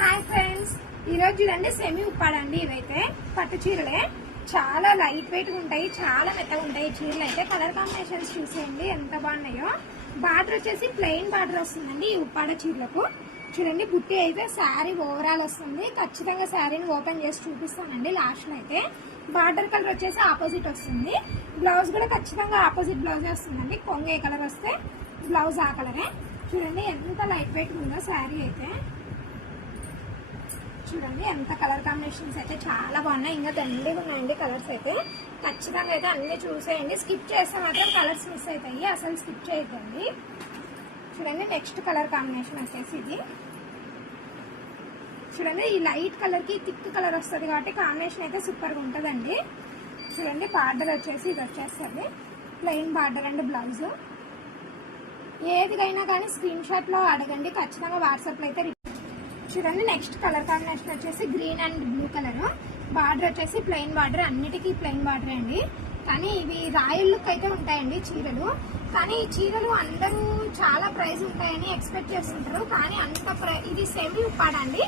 Hi friends, ఈరోజు చూడండి semi ఉప్పాడండి. ఇవైతే పట్టు చీరలే, చాలా లైట్ వెయిట్ ఉంటాయి, చాలా మెత్తగా ఉంటాయి చీరలు అయితే. కలర్ కాంబినేషన్స్ చూసేయండి ఎంత బాగున్నాయో. బార్డర్ వచ్చేసి ప్లెయిన్ బార్డర్ వస్తుందండి ఈ ఉప్పాడ చీరలకు. చూడండి బుట్టి అయితే శారీ ఓవరాల్ వస్తుంది. ఖచ్చితంగా శారీని ఓపెన్ చేసి చూపిస్తానండి లాస్ట్ లో అయితే. బార్డర్ కలర్ వచ్చేసి ఆపోజిట్ వస్తుంది. బ్లౌజ్ కూడా ఖచ్చితంగా ఆపోజిట్ బ్లౌజ్ వస్తుందండి. కొంగు ఏ కలర్ వస్తే బ్లౌజ్ ఆ కలరే. చూడండి ఎంత లైట్ వెయిట్ ఉందో శారీ అయితే. చూడండి ఎంత కలర్ కాంబినేషన్స్ అయితే చాలా బాగున్నాయి. ఇంకా దండిగా ఉన్నాయండి కలర్స్ అయితే. ఖచ్చితంగా అయితే అన్ని చూసేయండి. స్కిప్ చేస్తే మాత్రం కలర్స్ మిస్ అవుతాయి, అసలు స్కిప్ చేయొద్దండి. చూడండి నెక్స్ట్ కలర్ కాంబినేషన్ వచ్చేసి ఇది. చూడండి ఈ లైట్ కలర్ కి థిక్ కలర్ వస్తుంది కాబట్టి కాంబినేషన్ అయితే సూపర్ గా ఉంటుందండి. చూడండి బార్డర్ వచ్చేసి ఇది వచ్చేస్తుంది ప్లెయిన్ బార్డర్ అండ్ బ్లౌజ్. ఏదిగైనా కానీ స్క్రీన్ షాట్ లో అడగండి, ఖచ్చితంగా వాట్సాప్ లో అయితే. చూడండి నెక్స్ట్ కలర్ కాంబినేషన్ వచ్చేసి green and blue colour. Border వచ్చేసి ప్లెయిన్ బార్డర్, అన్నిటికీ ప్లెయిన్ బార్డర్ అండి. కానీ ఇవి రాయల్ లుక్ అయితే ఉంటాయండి చీరలు. కానీ ఈ చీరలు అందరూ చాలా ప్రైస్ ఉంటాయని ఎక్స్పెక్ట్ చేస్తుంటారు. కానీ అంత ఇది సెమీ ఉప్పాడ అండి.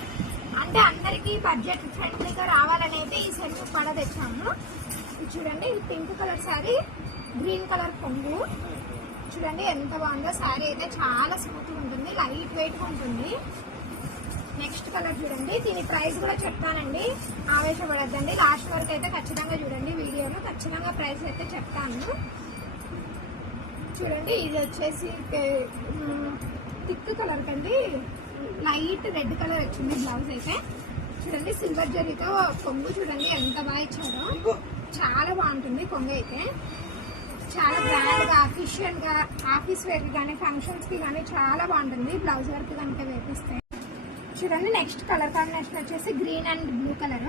అంటే అందరికి బడ్జెట్ ఫ్రెండ్లీగా రావాలని అయితే ఈ సెమీ ఉప్పాడ తెచ్చాము. చూడండి ఇది pink colour sari, green colour కొంగు. చూడండి ఎంత బాగుందో శారీ అయితే. చాలా స్మూత్ గా ఉంటుంది, లైట్ వెయిట్ గా ఉంటుంది. నెక్స్ట్ కలర్ చూడండి, దీని ప్రైస్ కూడా చెప్తానండి, ఆవేశపడద్దండి. లాస్ట్ వరకు అయితే ఖచ్చితంగా చూడండి వీడియోలో, ఖచ్చితంగా ప్రైస్ అయితే చెప్తాను. చూడండి ఇది వచ్చేసి థిక్ కలర్ కండి, లైట్ రెడ్ కలర్ వచ్చింది బ్లౌజ్ అయితే. చూడండి సిల్వర్ జరీతో కొంగు చూడండి ఎంత బాగా ఇచ్చారో, చాలా బాగుంటుంది కొంగు అయితే. చాలా గ్రాండ్ గా అఫీషియల్ గా ఆఫీస్ వేర్ కి కానీ ఫంక్షన్స్ కి కానీ చాలా బాగుంటుంది బ్లౌజ్ వర్క్ కనుక వేపిస్తే. చూడండి నెక్స్ట్ కలర్ కాంబినేషన్ వచ్చేసి green and blue colour.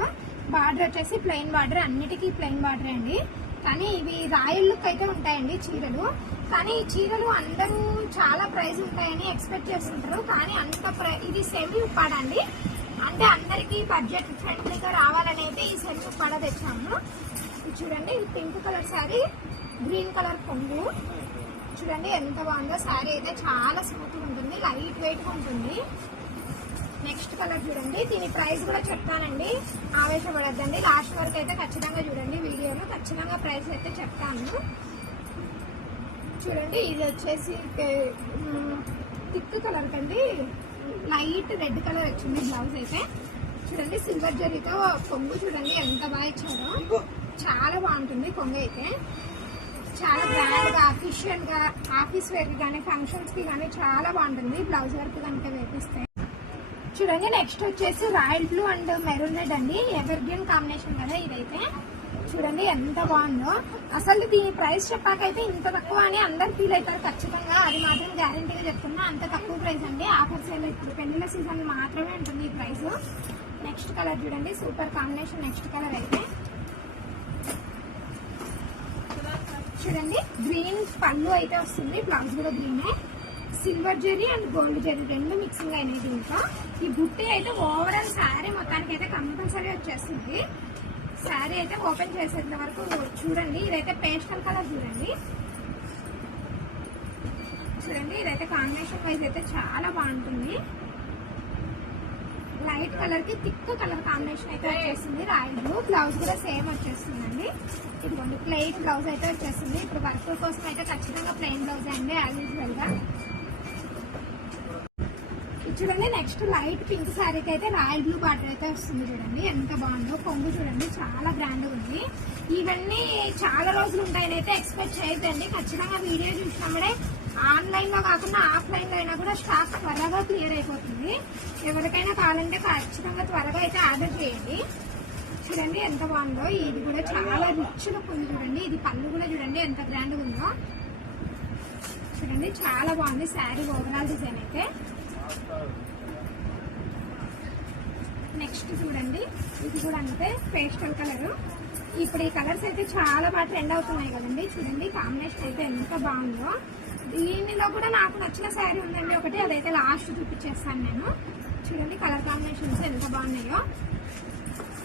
Border వచ్చేసి ప్లెయిన్ బార్డర్, అన్నిటికీ ప్లెయిన్ బార్డర్ అండి. కానీ ఇవి రాయల్ లుక్ అయితే ఉంటాయండి చీరలు. కానీ ఈ చీరలు అందరూ చాలా ప్రైస్ ఉంటాయని ఎక్స్పెక్ట్ చేస్తుంటారు. కానీ అంత ఇది సెమీ ఉప్పాడ అండి. అంటే అందరికి బడ్జెట్ ఫ్రెండ్లీగా రావాలని అయితే ఈ సెమీ ఉప్పాడ తెచ్చాము. చూడండి ఇది pink colour sari, green colour కొంగు. చూడండి ఎంత బాగుందో శారీ అయితే. చాలా స్మూత్ గా ఉంటుంది, లైట్ వెయిట్ గా ఉంటుంది. నెక్స్ట్ కలర్ చూడండి, దీని ప్రైస్ కూడా చెప్తానండి, ఆవేశపడద్దండి. లాస్ట్ వరకు అయితే ఖచ్చితంగా చూడండి వీడియోలో, ఖచ్చితంగా ప్రైస్ అయితే చెప్తాను. చూడండి ఇది వచ్చేసి థిక్ కలర్ కండి, లైట్ రెడ్ కలర్ వచ్చింది బ్లౌజ్ అయితే. చూడండి సిల్వర్ జరీతో కొంగు చూడండి ఎంత బాగా ఇచ్చారో, చాలా బాగుంటుంది కొంగు అయితే. చాలా గ్రాండ్ గా అఫీషియల్ గా ఆఫీస్ వేర్ కి కానీ ఫంక్షన్స్ కి కానీ చాలా బాగుంటుంది బ్లౌజ్ వర్క్ కనుక వేపిస్తే. చూడండి నెక్స్ట్ వచ్చేసి royal blue and maroon red అండి, ఎవర్ గ్రీన్ కాంబినేషన్ కదా ఇదైతే. చూడండి ఎంత బాగుందో. అసలు దీని ప్రైస్ చెప్పాకైతే ఇంత తక్కువ అని అందరు ఫీల్ అవుతారు ఖచ్చితంగా, అది మాత్రం గ్యారంటీగా చెప్తున్నా. అంత తక్కువ ప్రైస్ అండి, ఆఫర్ సేల్ ఇప్పుడు పెళ్లిళ్ళ సీజన్ మాత్రమే ఉంటుంది ఈ ప్రైస్. నెక్స్ట్ కలర్ చూడండి, సూపర్ కాంబినేషన్. నెక్స్ట్ కలర్ అయితే చూడండి గ్రీన్ పళ్ళు అయితే వస్తుంది, బ్లౌజ్ కూడా గ్రీనే. Silver zari and gold zari రెండు మిక్సింగ్ అయినాయి దీంట్లో. ఈ బుట్టి అయితే ఓవరాల్ శారీ మొత్తానికి అయితే కంపల్సరీ వచ్చేస్తుంది. శారీ అయితే ఓపెన్ చేసేంత వరకు చూడండి. ఇదైతే పేస్టల్ కలర్ చూడండి. చూడండి ఇదైతే కాంబినేషన్ వైజ్ అయితే చాలా బాగుంటుంది. లైట్ కలర్ కి థిక్ కలర్ కాంబినేషన్ అయితే వచ్చేస్తుంది. రాయల్ బ్లూ, బ్లౌజ్ కూడా సేమ్ వచ్చేస్తుందండి. ఇదిగోండి ప్లెయిన్ బ్లౌజ్ అయితే వచ్చేస్తుంది. ఇప్పుడు వర్క్ కోసం అయితే ఖచ్చితంగా ప్లెయిన్ బ్లౌజ్ అండి యాజ్ యూజువల్ గా. చూడండి నెక్స్ట్ లైట్ పింక్ శారీకి అయితే రాయల్ బ్లూ బార్డర్ అయితే వస్తుంది. చూడండి ఎంత బాగుందో. కొంగు చూడండి చాలా గ్రాండ్ ఉంది. ఇవన్నీ చాలా రోజులు ఉంటాయని అయితే ఎక్స్పెక్ట్ చేయొద్దండి. ఖచ్చితంగా వీడియో చూసినప్పుడే ఆన్లైన్ లో కాకుండా ఆఫ్లైన్ లో అయినా కూడా స్టాక్ త్వరగా క్లియర్ అయిపోతుంది. ఎవరికైనా కావాలంటే ఖచ్చితంగా త్వరగా అయితే ఆర్డర్ చేయండి. చూడండి ఎంత బాగుందో. ఇది కూడా చాలా రిచ్ లుక్ ఉంది చూడండి. ఇది పళ్ళు కూడా చూడండి ఎంత గ్రాండ్ ఉందో. చూడండి చాలా బాగుంది శారీ ఓవరాల్ డిజైన్ అయితే. నెక్స్ట్ చూడండి ఇది కూడా అంతే పేస్టల్ కలర్. ఇప్పుడు ఈ కలర్స్ అయితే చాలా బాగా ట్రెండ్ అవుతున్నాయి కదండి. చూడండి కాంబినేషన్ అయితే ఎంత బాగుందో. దీనిలో కూడా నాకు నచ్చిన శారీ ఉందండి ఒకటి, అదైతే లాస్ట్ చూపించేస్తాను నేను. చూడండి కలర్ కాంబినేషన్స్ ఎంత బాగున్నాయో.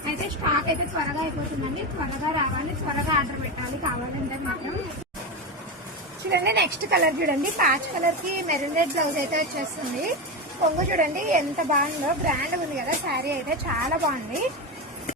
అయితే స్టాక్ అయితే త్వరగా అయిపోతుందండి, త్వరగా రావాలి, త్వరగా ఆర్డర్ పెట్టాలి కావాలంటే మాత్రం. చూడండి నెక్స్ట్ కలర్ చూడండి, ప్యాచ్ కలర్ కి మెరూన్ రెడ్ బ్లౌజ్ అయితే వచ్చేస్తుంది. కొంగు చూడండి ఎంత బాగుందో, గ్రాండ్ ఉంది కదా శారీ అయితే చాలా బాగుంది.